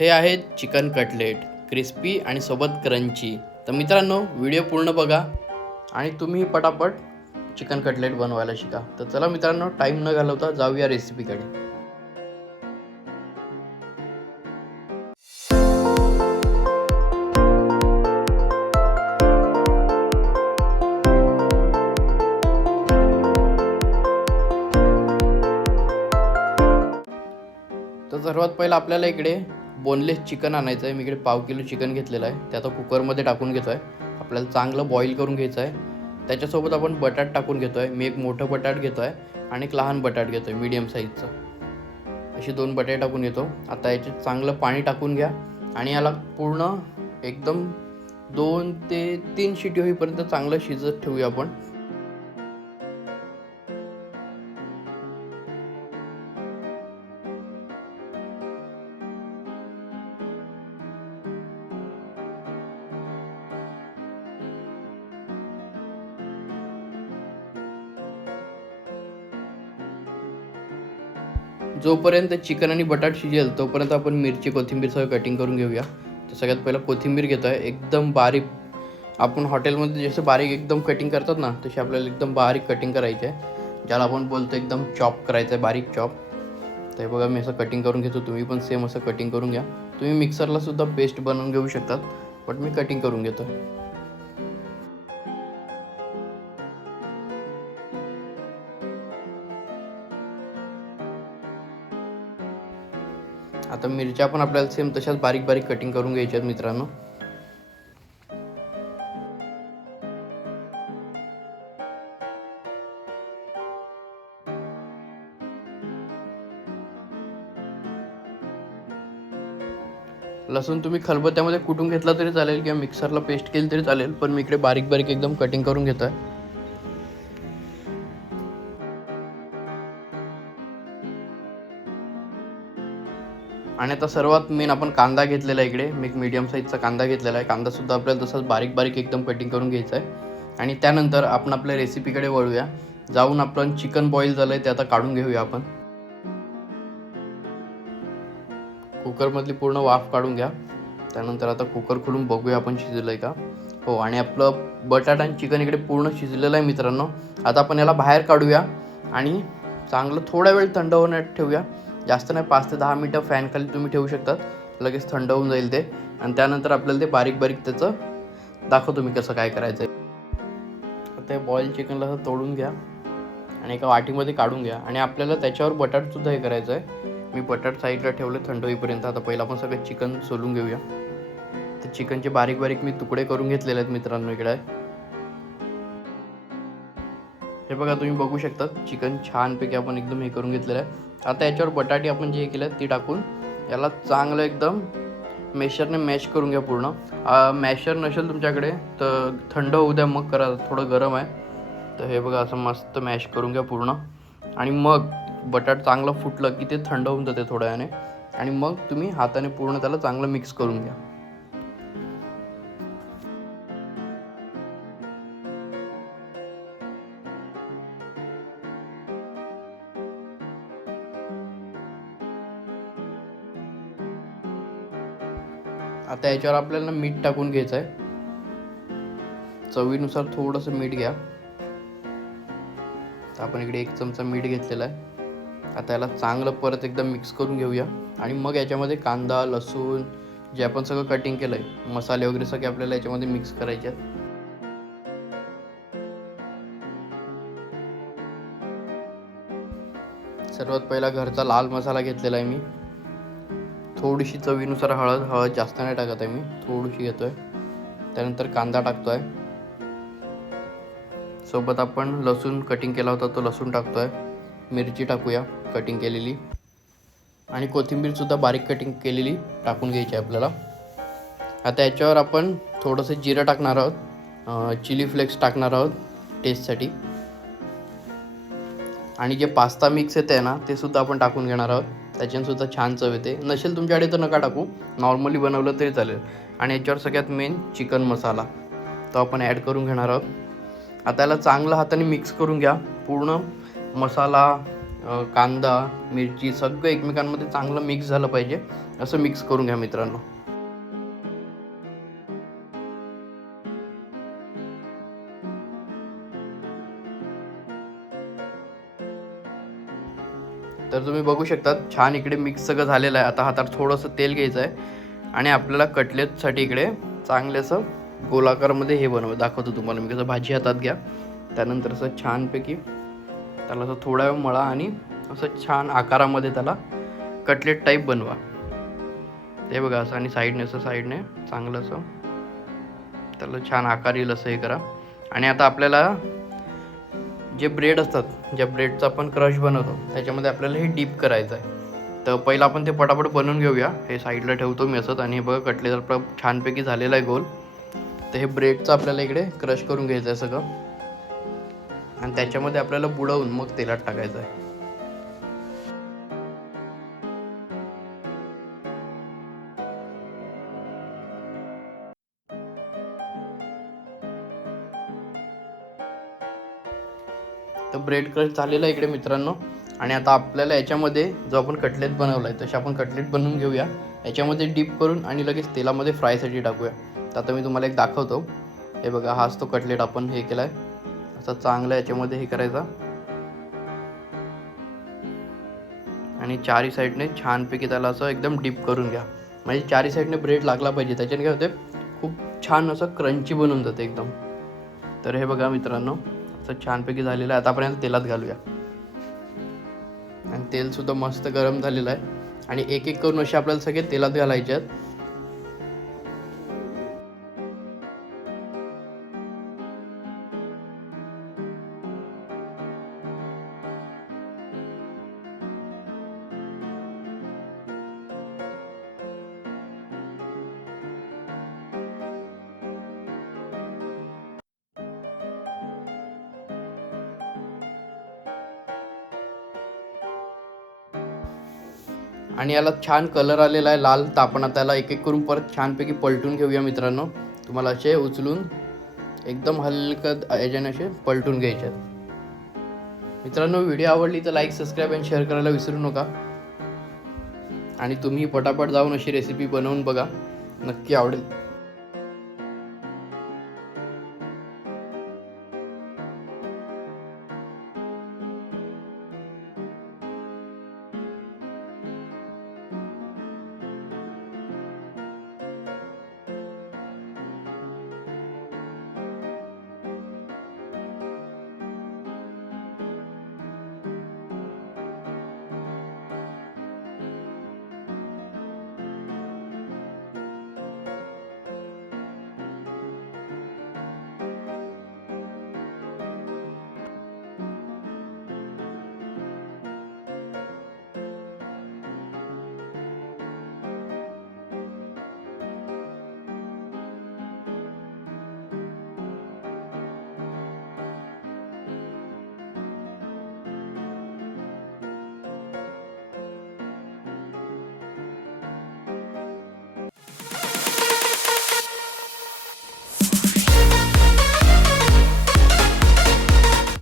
हे आहेत chicken cutlet, crispy आणि सोबत क्रंची. तर मित्रांनो, व्हिडिओ पूर्ण बघा आणि तुम्ही पटापट चिकन कटलेट बनवायला शिका. तर चला मित्रांनो, टाईम न घालवता जाऊया रेसिपीकडे. तर सर्वात पहिलं आपल्याला इकडे बोनलेस चिकन आणायचं आहे. मी इकडे 1/2 किलो चिकन घेतलेलं आहे. ते आता कुकरमध्ये टाकून घेतो आहे. आपल्याला चांगलं बॉईल करून घ्यायचं आहे. त्याच्यासोबत आपण बटाट टाकून घेतो आहे. मी एक मोठं बटाट घेतो आहे आणि एक लहान बटाट घेतो आहे मीडियम साईजचं. असे 2 बटाटे टाकून घेतो. आता याच्यात चांगलं पाणी टाकून घ्या आणि याला पूर्ण एकदम 2 ते 3 शिटी होईपर्यंत चांगलं शिजत ठेवूया आपण. जोपर्यंत चिकन आणि बटाट शिजेल तोपर्यंत आपण मिरची कोथिंबीर सगळं कटिंग करून घेऊया. तर सगळ्यात पहिलं कोथिंबीर घेतो आहे एकदम बारीक. आपण हॉटेलमध्ये जसं बारीक एकदम कटिंग करतात ना, तशी आपल्याला एकदम बारीक कटिंग करायची आहे, ज्याला आपण बोलतो एकदम चॉप करायचं आहे, बारीक चॉप. तर हे बघा मी असं कटिंग करून घेतो. तुम्ही पण सेम असं कटिंग करून घ्या. तुम्ही मिक्सरला सुद्धा पेस्ट बनवून घेऊ शकतात, बट मी कटिंग करून घेतो. आता मिरच्या पण आपल्याला सेम तशाच बारीक बारीक कटिंग करून घ्यायच्या आहेत मित्रांनो. लसूण तुम्ही खलबत्त्यामध्ये कुटून घेतला तरी चालेल किंवा मिक्सरला पेस्ट केली तरी चालेल, पण मी इकडे बारीक बारीक एकदम कटिंग करून घेतो आहे. आणि आता सर्वात मेन आपण कांदा घेतलेला आहे. इकडे मी एक मीडियम साईजचा कांदा घेतलेला आहे. कांदासुद्धा आपल्याला तसंच बारीक बारीक एकदम कटिंग करून घ्यायचा आहे. आणि त्यानंतर आपण आपल्या रेसिपीकडे वळूया. जाऊन आपण चिकन बॉईल झालं आहे ते आता काढून घेऊया आपण. कुकरमधली पूर्ण वाफ काढून घ्या. त्यानंतर आता कुकर खोलून बघूया आपण शिजलं आहे का. हो, आणि आपलं बटाटा आणि चिकन इकडे पूर्ण शिजलेलं आहे मित्रांनो. आता आपण याला बाहेर काढूया आणि चांगलं थोडा वेळ थंड होण्यात ठेवूया. जास्त नाही, 5 ते 10 मिनटं फॅनखाली तुम्ही ठेवू शकतात. लगेच थंड होऊन जाईल ते. आणि त्यानंतर आपल्याला ते बारीक बारीक त्याचं दाखवतो मी कसं काय करायचं आहे. ते बॉईल चिकनला असं तोडून घ्या आणि एका वाटीमध्ये काढून घ्या. आणि आपल्याला त्याच्यावर बटाटसुद्धा हे करायचं आहे. मी बटाट साईडला ठेवले थंड होईपर्यंत. आता पहिलं आपण सगळं चिकन सोलून घेऊया. तर चिकनचे बारीक बारीक मी तुकडे करून घेतलेले आहेत मित्रांनो इकडे. हे बघा तुम्ही बघू शकता चिकन छानपैकी आपण एकदम हे करून घेतलेलं आहे. आता याच्यावर बटाटे आपण जे हे केलं ती टाकून याला चांगलं एकदम मॅशरने मॅश करून घ्या पूर्ण. मॅशर नसेल तुमच्याकडे तर थंड होऊ द्या, मग करा, थोडं गरम आहे. तर हे बघा असं मस्त मॅश करून घ्या पूर्ण. आणि मग बटाट चांगलं फुटलं की ते थंड होऊन जाते थोड्या वेळाने. आणि मग तुम्ही हाताने पूर्ण त्याला चांगलं मिक्स करून घ्या. आता याच्यावर आपल्याला मीठ टाकून घ्यायचं आहे. चवीनुसार थोडंसं मीठ घ्या. तर आपण इकडे 1 चमचा मीठ घेतलेला आहे. आता याला चांगलं परत एकदम मिक्स करून घेऊया. आणि मग याच्यामध्ये कांदा, लसूण जे आपण सगळं कटिंग केलं आहे, मसाले वगैरे सगळे आपल्याला याच्यामध्ये मिक्स करायचे आहेत. सर्वात पहिला घरचा लाल मसाला घेतलेला आहे मी. थोडीशी चवीनुसार हळद जास्त नाही टाकत आहे मी, थोडीशी घेतो आहे. त्यानंतर कांदा टाकतो आहे. सोबत आपण लसूण कटिंग केला होता तो लसूण टाकतो आहे. मिरची टाकूया कटिंग केलेली. आणि कोथिंबीरसुद्धा बारीक कटिंग केलेली टाकून घ्यायची आहे आपल्याला. आता याच्यावर आपण थोडंसं जिरं टाकणार आहोत, चिली फ्लेक्स टाकणार आहोत टेस्टसाठी. आणि जे पास्ता मिक्स येते आहे ना, ते सुद्धा आपण टाकून घेणार आहोत. त्याच्यानंसुद्धा छान चव येते. नसेल तुमच्याकडे तर नका टाकू, नॉर्मली बनवलं तरी चालेल. आणि याच्यावर सगळ्यात मेन चिकन मसाला तो आपण ॲड करून घेणार आहोत. आता याला चांगलं हाताने मिक्स करून घ्या. पूर्ण मसाला, कांदा मिरची सगळं एकमेकांमध्ये चांगलं मिक्स झालं पाहिजे, असं मिक्स करून घ्या मित्रांनो. तर तुम्ही बघू शकता छान इकडे मिक्स सगळं झालेलं आहे. आता हातात थोडंसं तेल घ्यायचं आहे आणि आपल्याला कटलेटसाठी इकडे चांगले असं गोलाकारमध्ये हे दाखवतो तुम्हाला मी कसं. भाजी हातात घ्या, त्यानंतर असं छानपैकी त्याला असं थोडा वेळ मळा आणि असं छान आकारामध्ये त्याला कटलेट टाईप बनवा. ते बघा असं, आणि साईडने चांगलं असं त्याला छान आकार येईल असं हे करा. आणि आता आपल्याला जे ब्रेड असतात, ज्या ब्रेडचा आपण क्रश बनवतो त्याच्यामध्ये आपल्याला हे डीप करायचं आहे. तर पहिलं आपण ते पटापट बनवून घेऊया. हे साईडला ठेवतो मी असंच. आणि हे बघा कटलेट आपलं छानपैकी झालेलं आहे गोल. तर हे ब्रेडचं आपल्याला इकडे क्रश करून घ्यायचं आहे सगळं, आणि त्याच्यामध्ये आपल्याला बुडवून मग तेलात टाकायचं आहे. तर ब्रेड क्रश झालेला आहे इकडे मित्रांनो. आणि आता आपल्याला याच्यामध्ये जो आपण कटलेट बनवला आहे तसे आपण कटलेट बनवून घेऊया. याच्यामध्ये डीप करून आणि लगेच तेलामध्ये फ्रायसाठी टाकूया. तर आता मी तुम्हाला एक दाखवतो. हे बघा, हाच तो कटलेट आपण हे केला आहे. असं चांगलं याच्यामध्ये हे करायचा आणि चारही साईडने छानपैकी त्याला असं एकदम डीप करून घ्या. म्हणजे चारही साईडने ब्रेड लागला पाहिजे. त्याच्याने काय होते, खूप छान असं क्रंची बनून जाते एकदम. तर हे बघा मित्रांनो, असं छानपैकी झालेलं आहे. आतापर्यंत तेलात घालूया. आणि तेलसुद्धा मस्त गरम झालेलं आहे. आणि एक एक करून असे आपल्याला सगळे तेलात घालायचे आहेत. आणि याला छान कलर आलेला आहे लाल. तर आपण आता त्याला एक एक करून परत छानपैकी पलटून घेऊया मित्रांनो. तुम्हाला असे उचलून एकदम हलकं याच्याने असे पलटून घ्यायचे आहेत. मित्रांनो, व्हिडिओ आवडली तर लाईक, सबस्क्राईब आणि शेअर करायला विसरू नका. आणि तुम्ही पटापट जाऊन अशी रेसिपी बनवून बघा, नक्की आवडेल.